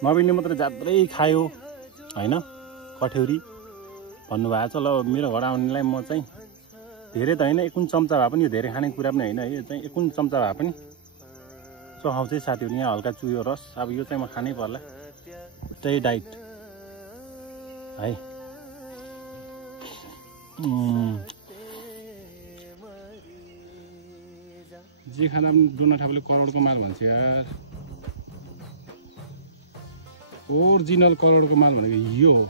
नवीनले मात्रै जात्रै खायो होइन कठ्यौरी भन्नुभएको छ। ल मेरो घर आउनेलाई म चाहिँ धेरै त होइन 1 चम्चा भए पनि, यो धेरै खाने कुरा पनि होइन है, यो चाहिँ 1 चम्चा भए पनि चखाउँछ साथीहरू। यहाँ हल्का चुयो रस, अब यो चाहिँ म खानै पर्ला, स्टे डाइट है। जे खाना पनि डोना थापाले करोडको माल भन्छ यार। ओरिजिनल करोडको माल भनेको यो हो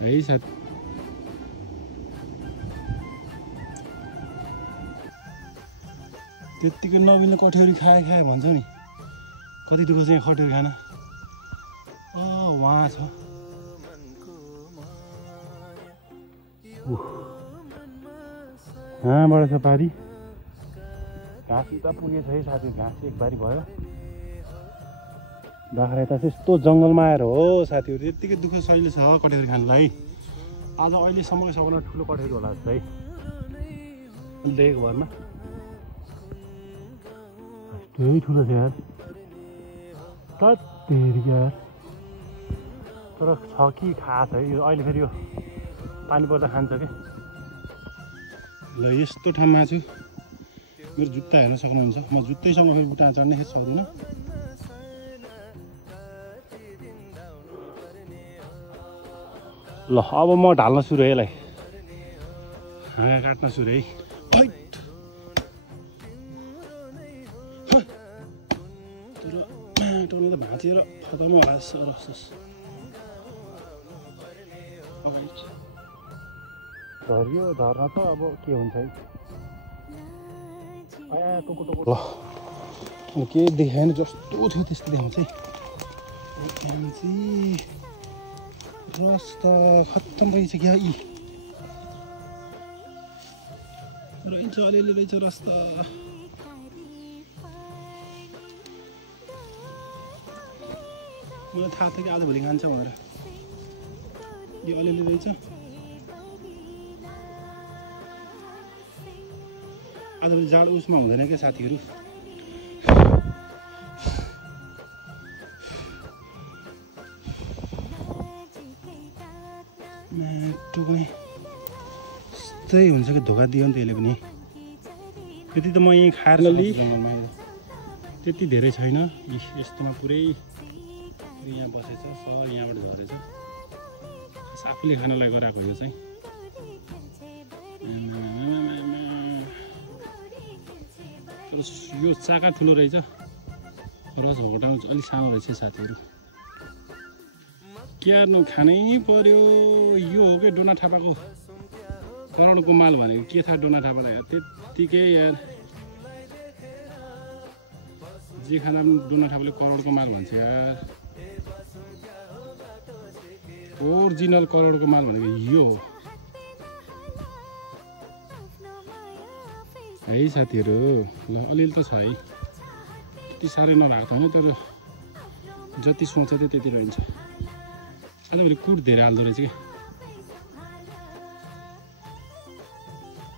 है साथी। त्यत्तिकै नवीनले कठ्यौरी खाए भन्छ नि, कति दुःख चाहिँ कठ्यौरी खान। वहाँ छ यहाँबाट छ पारी। घाँस उता पुगेछ है साथी, घाँस एक बारी भयो। बाख्रा यता चाहिँ यस्तो जङ्गलमा आएर हो साथीहरू, यत्तिकै दुःख सहिलो छ कठ्यौरी खानलाई। आज अहिलेसम्मको सबैभन्दा ठुलो कठ्यौरी होला जस्तो है देखेको भरमा। यही ठुलो छ यार, तत्तेरी यार। तर छ कि खास है यो, अहिले फेरि यो पानी पर्दा खान्छ क्या। ल यस्तो ठाउँमा छु, मेरो जुत्ता हेर्न सक्नुहुन्छ। म जुत्तैसँग फेरि बुट्टा चढ्ने खेत सक्दिनँ। ल अब म ढाल्न सुरु है, यसलाई हाँगा काट्न सुरु है। तर माटोले त भाँचिएर खतम होला रस। धरियो धर्न त अब के हुन्छ है। ल के देखाएन जस्तो थियो त्यस्तो देखाउँछ है। रस त खत्तम रहेछ क्या यी, रहेछ अलिअलि रहेछ रस त। मलाई थाहा थियो कि आज भोलि खान्छ भनेर। यो अलिअलि रहेछ, आजभोलि जाडो उसमा हुँदैन क्या साथीहरू। माटो पनि यस्तै हुन्छ कि धोका दियो नि त यसले पनि। त्यति त म यहीँ खाएर जङ्गलमा त्यति धेरै छैन। यस्तोमा पुरै यहाँ बसेछ सर, यहाँबाट झरेछ। आफूले खानलाई गराएको यो चाहिँ। यो चाका ठुलो रहेछ, रस घटाउनु अलिक सानो रहेछ साथीहरू। क्या खानै पर्यो। यो हो कि डोना थापाको करोडको माल भनेको। के थाहा डोना थापालाई यार, त्यत्तिकै यार जे खाना पनि डोना थापाले करोडको माल भन्छ यार। ओरिजिनल करोडको माल भनेको यो हो है साथीहरू। ल अलिअलि त छ है, त्यति साह्रै नभएको त होइन, तर जति सोच थियो त्यति रहन्छ। आजभोलि कुट धेरै हाल्दो रहेछ कि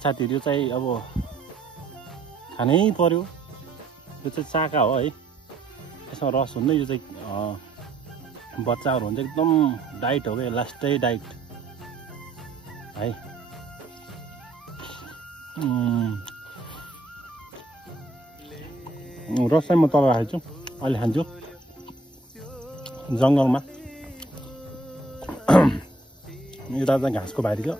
साथीहरू। यो चाहिँ अब खानै पर्यो। यो चाहिँ चाका हो है, यसमा रस हुन्न। यो चाहिँ बच्चाहरू हुन्छ, एकदम डाइट हो क्या, लास्टै डाइट है। रस चाहिँ म तल राखेको छु, अहिले खान्छु जङ्गलमा। यता चाहिँ घाँसको भारी थियो।